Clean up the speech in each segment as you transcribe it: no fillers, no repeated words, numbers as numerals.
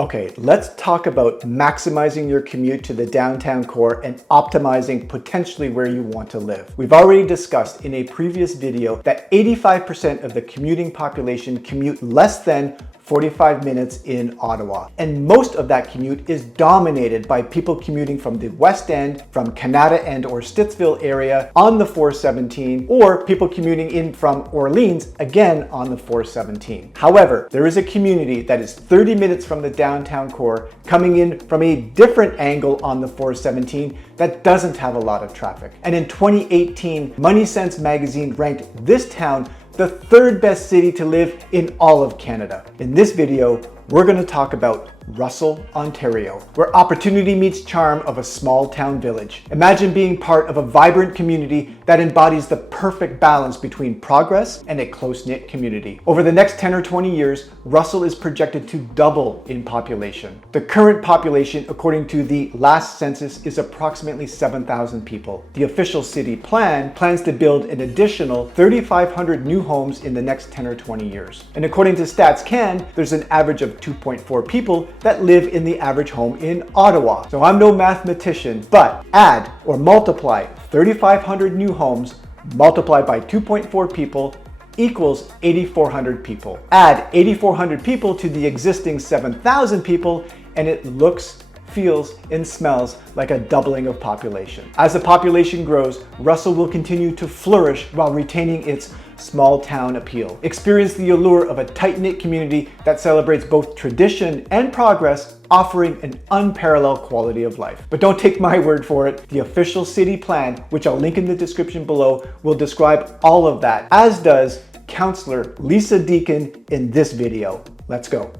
Okay, let's talk about maximizing your commute to the downtown core and optimizing potentially where you want to live. We've already discussed in a previous video that 85% of the commuting population commute less than 45 minutes in Ottawa. And most of that commute is dominated by people commuting from the West End, from Canada and or Stittsville area on the 417, or people commuting in from Orleans, again on the 417. However, there is a community that is 30 minutes from the downtown core coming in from a different angle on the 417 that doesn't have a lot of traffic. And in 2018, Money Sense magazine ranked this town the third best city to live in all of Canada. In this video, we're going to talk about Russell, Ontario, where opportunity meets charm of a small town village. Imagine being part of a vibrant community that embodies the perfect balance between progress and a close-knit community. Over the next 10 or 20 years, Russell is projected to double in population. The current population, according to the last census, is approximately 7,000 people. The official city plan plans to build an additional 3,500 new homes in the next 10 or 20 years. And according to Stats Can, there's an average of 2.4 people that live in the average home in Ottawa. So I'm no mathematician, but add or multiply 3,500 new homes multiplied by 2.4 people equals 8,400 people. Add 8,400 people to the existing 7,000 people and it looks, feels, and smells like a doubling of population. As the population grows, Russell will continue to flourish while retaining its small town appeal. Experience the allure of a tight-knit community that celebrates both tradition and progress, offering an unparalleled quality of life. But don't take my word for it. The official city plan, which I'll link in the description below, will describe all of that, as does Councillor Lisa Deacon in this video. Let's go.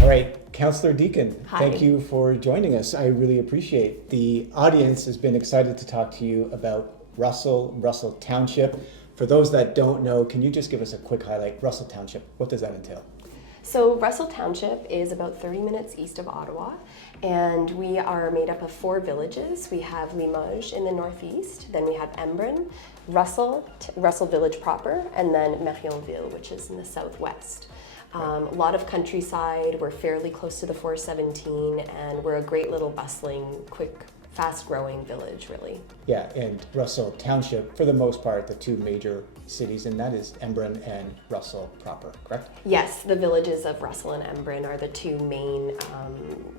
All right, Councillor Deacon, Hi. Thank you for joining us. I really appreciate it. The audience has been excited to talk to you about Russell Township. For those that don't know, can you just give us a quick highlight? Russell Township, what does that entail? So Russell Township is about 30 minutes east of Ottawa, and we are made up of 4 villages. We have Limoges in the northeast, then we have Embrun, Russell Village proper, and then Marionville, which is in the southwest. A lot of countryside, we're fairly close to the 417, and we're a great little bustling, quick, fast-growing village, really. Yeah, and Russell Township, for the most part, the 2 major cities, and that is Embrun and Russell proper, correct? Yes, the villages of Russell and Embrun are the 2 main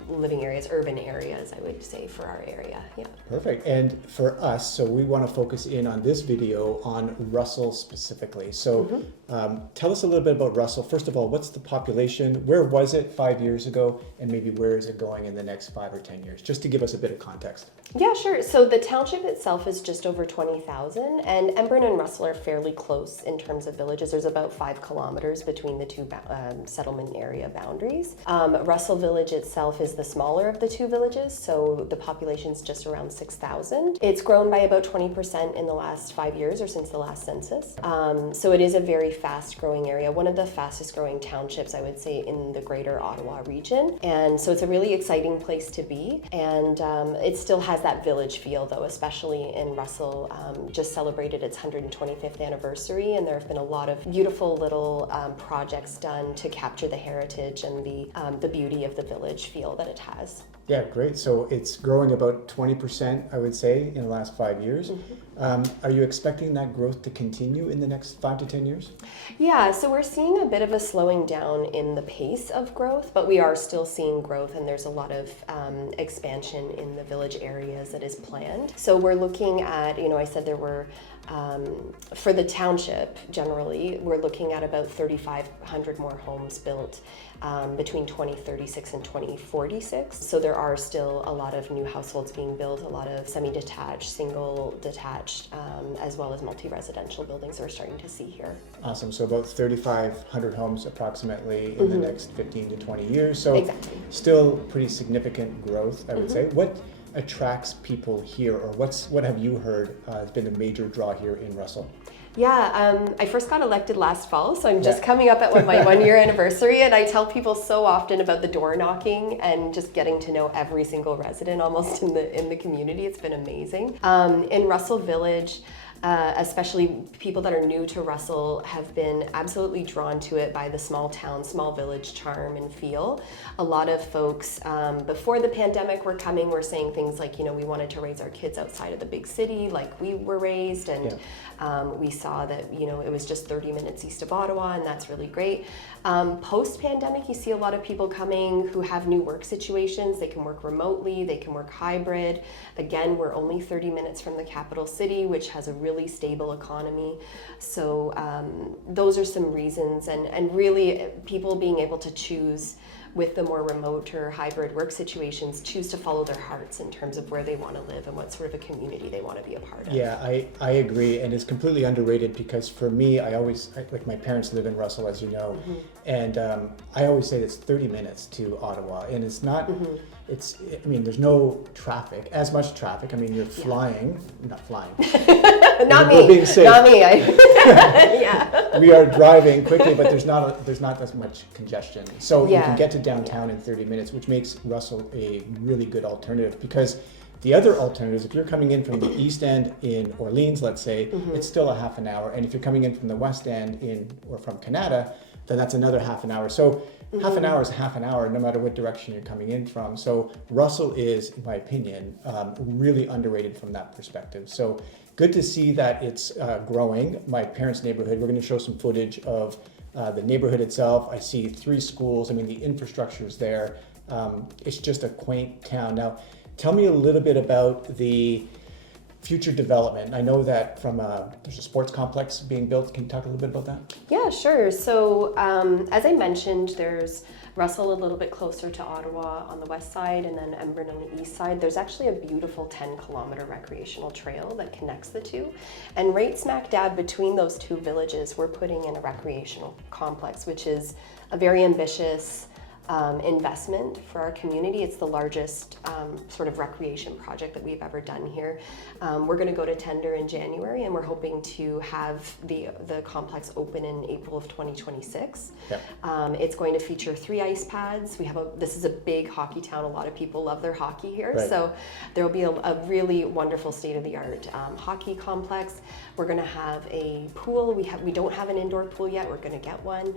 living areas, urban areas, I would say, for our area. Yeah. Perfect. And for us, so we want to focus in on this video on Russell specifically. So tell us a little bit about Russell. First of all, what's the population? Where was it 5 years ago? And maybe where is it going in the next 5 or 10 years? Just to give us a bit of context. Yeah, sure. So the township itself is just over 20,000, and Embrun and Russell are fairly close in terms of villages. There's about 5 kilometers between the 2 settlement area boundaries. Russell Village itself is the smaller of the 2 villages, so the population's just around 6,000. It's grown by about 20% in the last 5 years or since the last census. So it is a very fast-growing area, one of the fastest-growing townships, I would say, in the greater Ottawa region. And so it's a really exciting place to be, and it still has that village feel, though, especially in Russell. Just celebrated its 125th anniversary, and there have been a lot of beautiful little projects done to capture the heritage and the beauty of the village feel that it has. Yeah, great. So it's growing about 20%, I would say, in the last 5 years. Are you expecting that growth to continue in the next 5 to 10 years? Yeah, so we're seeing a bit of a slowing down in the pace of growth, but we are still seeing growth, and there's a lot of expansion in the village areas that is planned. So we're looking at, I said there were for the township, generally, we're looking at about 3,500 more homes built between 2036 and 2046. So there are still a lot of new households being built, a lot of semi-detached, single detached, as well as multi-residential buildings that we're starting to see here. Awesome. So about 3,500 homes approximately in the next 15 to 20 years. So exactly. Still pretty significant growth, I would say. What attracts people here, or what have you heard has been a major draw here in Russell? I first got elected last fall, so I'm just coming up at my 1 year anniversary, and I tell people so often about the door knocking and just getting to know every single resident almost in the community. It's been amazing. In Russell Village, especially people that are new to Russell have been absolutely drawn to it by the small town, small village charm and feel. A lot of folks before the pandemic were saying things like, we wanted to raise our kids outside of the big city like we were raised, and we saw that, it was just 30 minutes east of Ottawa, and that's really great. Post-pandemic, you see a lot of people coming who have new work situations. They can work remotely, they can work hybrid. Again, we're only 30 minutes from the capital city, which has a really stable economy. So those are some reasons, and really people being able to choose with the more remote or hybrid work situations, choose to follow their hearts in terms of where they want to live and what sort of a community they want to be a part of. Yeah, I agree, and it's completely underrated because for me, like my parents live in Russell, as you know, and I always say it's 30 minutes to Ottawa, and it's not, there's no traffic, as much traffic. You're flying, not flying. Not we're me, being safe. not me. We are driving quickly, but there's not as much congestion. So you can get to downtown in 30 minutes, which makes Russell a really good alternative, because the other alternatives, if you're coming in from the East End in Orleans, let's say, it's still a half an hour. And if you're coming in from the West End or from Canada, then that's another half an hour. So half an hour is half an hour, no matter what direction you're coming in from. So Russell is, in my opinion, really underrated from that perspective. So good to see that it's growing. My parents' neighborhood, we're going to show some footage of the neighborhood itself. I see 3 schools. The infrastructure is there. It's just a quaint town. Now, tell me a little bit about the future development. I know that there's a sports complex being built. Can you talk a little bit about that? Yeah, sure. So as I mentioned, there's Russell a little bit closer to Ottawa on the west side, and then Embrun on the east side. There's actually a beautiful 10-kilometer recreational trail that connects the two. And right smack dab between those two villages, we're putting in a recreational complex, which is a very ambitious investment for our community. It's the largest sort of recreation project that we've ever done here. We're going to go to tender in January, and we're hoping to have the complex open in April of 2026. Yep. It's going to feature 3 ice pads. This is a big hockey town. A lot of people love their hockey here, right. So there will be a really wonderful state-of-the-art hockey complex. We're going to have a pool. We don't have an indoor pool yet. We're going to get one,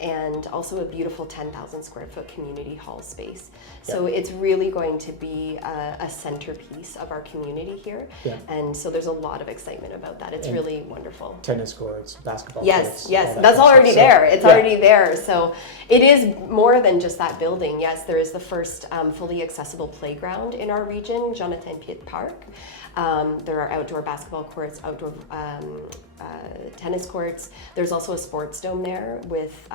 and also a beautiful 10,000 square foot community hall space. So it's really going to be a centerpiece of our community here. And so there's a lot of excitement about that. It's really wonderful. Tennis courts, basketball courts. Yes, that that's already there. It's already there. So it is more than just that building. Yes, there is the first fully accessible playground in our region, Jonathan Piet Park. There are outdoor basketball courts, outdoor tennis courts. There's also a sports dome there with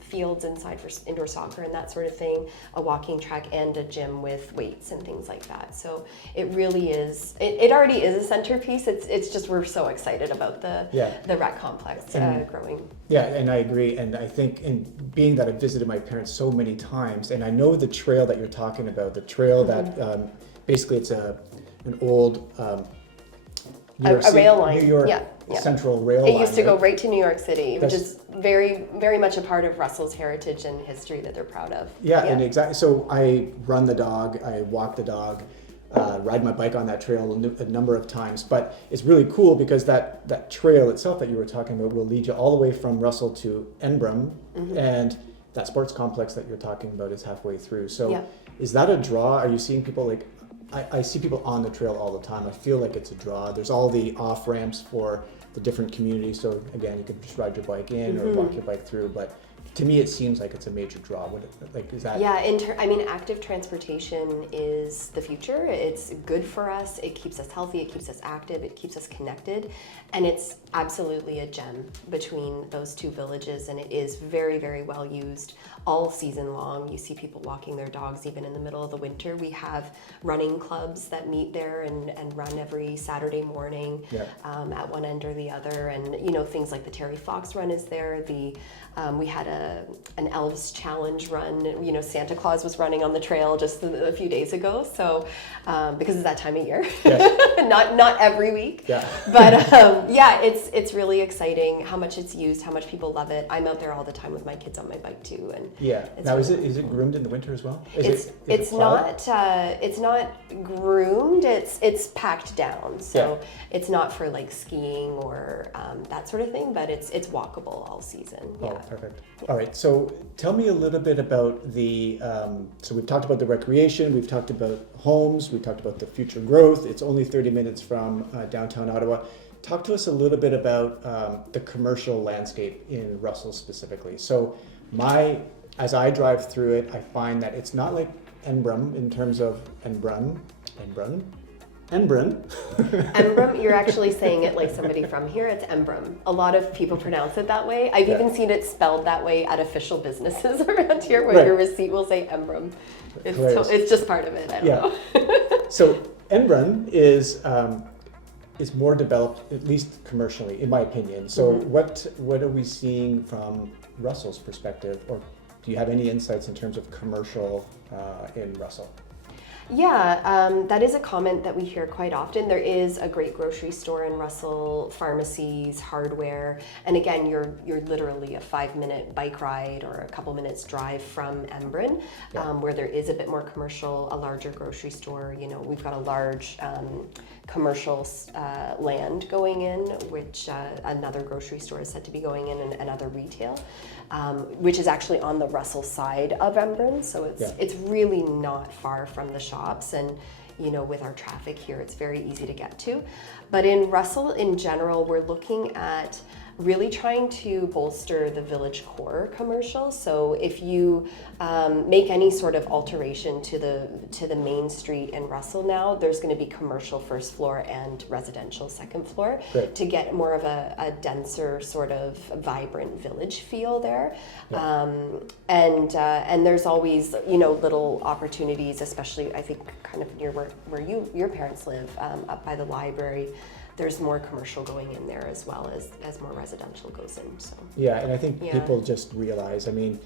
fields inside for indoor soccer and that sort of thing, a walking track, and a gym with weights and things like that. So it really is, it already is a centerpiece. It's just we're so excited about the rec complex growing. Yeah, and I agree. And I think in being that I've visited my parents so many times, and I know the trail that you're talking about, the trail that basically it's an old a rail line. New York Central rail line. It used to go right to New York City, which is very, very much a part of Russell's heritage and history that they're proud of. And exactly. So I run the dog, I walk the dog, ride my bike on that trail a number of times. But it's really cool because that trail itself that you were talking about will lead you all the way from Russell to Embrun, and that sports complex that you're talking about is halfway through. So is that a draw? Are you seeing people like, I see people on the trail all the time. I feel like it's a draw. There's all the off ramps for the different communities. So again, you could just ride your bike in or walk your bike through. But to me, it seems like it's a major draw. Is that? Yeah, active transportation is the future. It's good for us. It keeps us healthy. It keeps us active. It keeps us connected. And it's absolutely a gem between those two villages. And it is very, very well used all season long. You see people walking their dogs even in the middle of the winter. We have running clubs that meet there and run every Saturday morning at one end or the other. And, things like the Terry Fox Run is there. We had a an elves challenge run. You know, Santa Claus was running on the trail just a few days ago. So because it's that time of year, yes. not every week. Yeah. But yeah, it's really exciting how much it's used, how much people love it. I'm out there all the time with my kids on my bike too. And yeah. Now is it groomed in the winter as well? It's not groomed. It's packed down. So it's not for like skiing or that sort of thing, but it's walkable all season. Oh, perfect. All right, so tell me a little bit about the, so we've talked about the recreation, we've talked about homes, we've talked about the future growth. It's only 30 minutes from downtown Ottawa. Talk to us a little bit about the commercial landscape in Russell specifically. So as I drive through it, I find that it's not like Enbrum in terms of Enbrum. Embrum, you're actually saying it like somebody from here. It's Embrum. A lot of people pronounce it that way. I've even seen it spelled that way at official businesses around here where your receipt will say Embrum. It's just part of it. I don't know. So Embrum is more developed, at least commercially, in my opinion. So what are we seeing from Russell's perspective, or do you have any insights in terms of commercial in Russell? Yeah, that is a comment that we hear quite often. There is a great grocery store in Russell, pharmacies, hardware, and again, you're literally a 5-minute bike ride or a couple minutes drive from Embrun, where there is a bit more commercial, a larger grocery store. You know, we've got a large commercial land going in, which another grocery store is said to be going in, and another retail, which is actually on the Russell side of Embrun. So it's really not far from the shops, and you know, with our traffic here, it's very easy to get to. But in Russell in general, we're looking at really trying to bolster the village core commercial. So if you make any sort of alteration to the main street in Russell now, there's going to be commercial first floor and residential second floor to get more of a denser sort of vibrant village feel there. And there's always, you know, little opportunities, especially I think kind of near where your parents live, up by the library. There's more commercial going in there as well as more residential goes in. So yeah, and I think people just realize, I mean,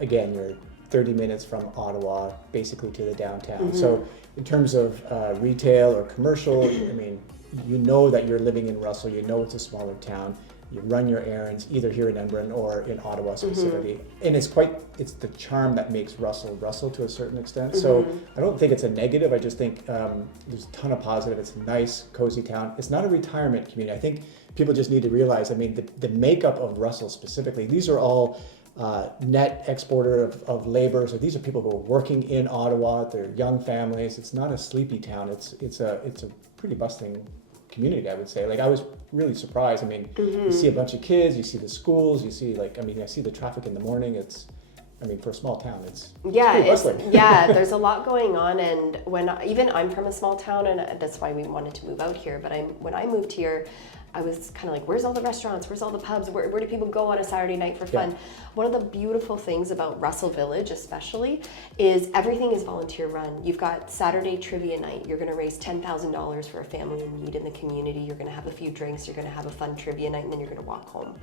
again, you're 30 minutes from Ottawa, basically to the downtown. So in terms of retail or commercial, I mean, you know that you're living in Russell, you know it's a smaller town, you run your errands either here in Embrun or in Ottawa specifically. And it's the charm that makes Russell to a certain extent. So I don't think it's a negative. I just think there's a ton of positive. It's a nice, cozy town. It's not a retirement community. I think people just need to realize, I mean, the makeup of Russell specifically, these are all net exporter of labor. So these are people who are working in Ottawa. They're young families. It's not a sleepy town. It's a pretty bustling community, I would say. Like, I was really surprised. I mean, you see a bunch of kids, you see the schools, you see I see the traffic in the morning. For a small town, it's pretty bustling. There's a lot going on, and I'm from a small town, and that's why we wanted to move out here. But when I moved here, I was kind of like, where's all the restaurants? Where's all the pubs? Where do people go on a Saturday night for fun? One of the beautiful things about Russell Village especially is everything is volunteer run. You've got Saturday trivia night. You're going to raise $10,000 for a family in need in the community. You're going to have a few drinks. You're going to have a fun trivia night, and then you're going to walk home.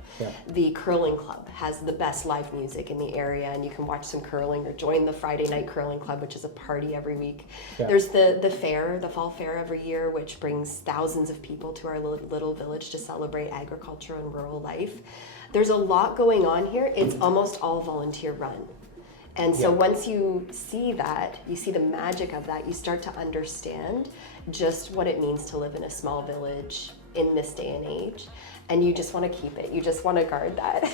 The curling club has the best live music in the area, and you can watch some curling or join the Friday night curling club, which is a party every week. There's the fair, the fall fair every year, which brings thousands of people to our little village to celebrate agriculture and rural life. There's a lot going on here. It's almost all volunteer run. And so once you see that, you see the magic of that, you start to understand just what it means to live in a small village in this day and age. And you just want to keep it. You just want to guard that.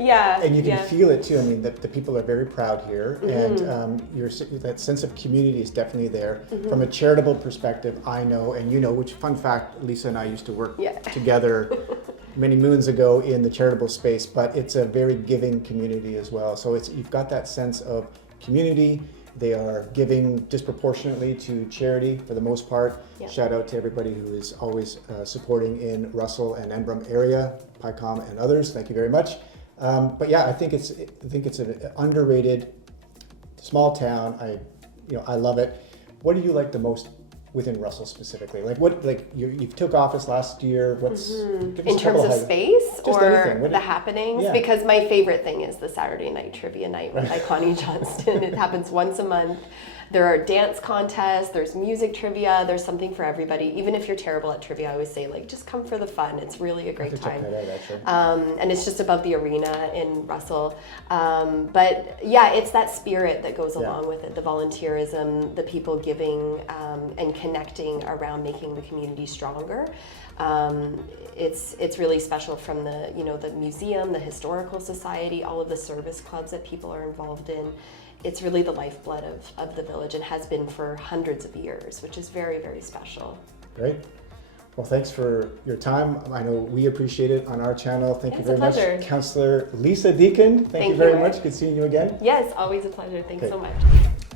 And you can feel it too. I mean, the people are very proud here, and that sense of community is definitely there. From a charitable perspective, I know, and you know, which, fun fact, Lisa and I used to work together many moons ago in the charitable space, but it's a very giving community as well. So you've got that sense of community. They are giving disproportionately to charity for the most part. Shout out to everybody who is always supporting in Russell and Embrun area, PICOM and others. Thank you very much. But yeah, I think it's an underrated small town. I love it. What do you like the most within Russell specifically? Like what, like you took office last year, what's... give us In a terms couple of highlights. space Just or anything. the happenings? Yeah. Because my favorite thing is the Saturday night trivia night with Connie Johnston. It happens once a month. There are dance contests, there's music trivia, there's something for everybody. Even if you're terrible at trivia, I always say, like, just come for the fun. It's really a great time. Check that out, actually. And it's just above the arena in Russell. But yeah, it's that spirit that goes along with it, the volunteerism, the people giving and connecting around making the community stronger. It's really special, from the, you know, the museum, the historical society, all of the service clubs that people are involved in. It's really the lifeblood of the village, and has been for hundreds of years, which is very, very special. Great. Well, thanks for your time. I know we appreciate it on our channel. Thank you very much, Councillor Lisa Deacon. Thank you very much. Good seeing you again. Yes, always a pleasure. Thanks so much.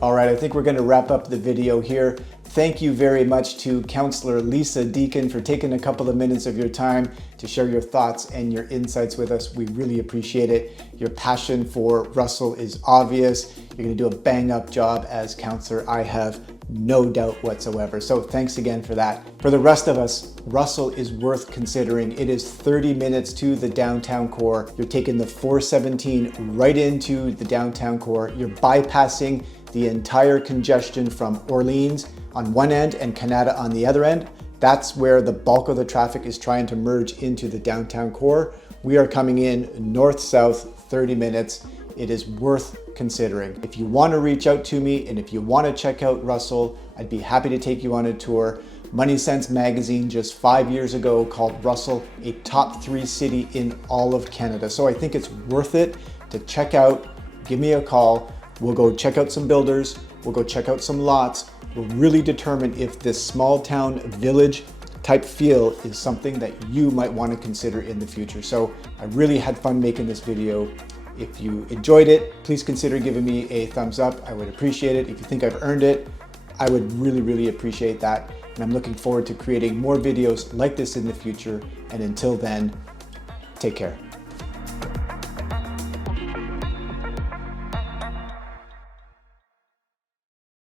All right, I think we're going to wrap up the video here. Thank you very much to Councillor Lisa Deacon for taking a couple of minutes of your time to share your thoughts and your insights with us. We really appreciate it. Your passion for Russell is obvious. You're going to do a bang-up job as councillor, I have no doubt whatsoever. So thanks again for that. For the rest of us, Russell is worth considering. It is 30 minutes to the downtown core. You're taking the 417 right into the downtown core. You're bypassing the entire congestion from Orleans on one end and Canada on the other end. That's where the bulk of the traffic is trying to merge into the downtown core. We are coming in north-south, 30 minutes. It is worth considering. If you want to reach out to me and if you want to check out Russell, I'd be happy to take you on a tour. Money Sense magazine just 5 years ago called Russell a top 3 city in all of Canada. So I think it's worth it to check out. Give me a call. We'll go check out some builders. We'll go check out some lots. We'll really determine if this small town village type feel is something that you might want to consider in the future. So I really had fun making this video. If you enjoyed it, please consider giving me a thumbs up. I would appreciate it. If you think I've earned it, I would really, really appreciate that. And I'm looking forward to creating more videos like this in the future. And until then, take care.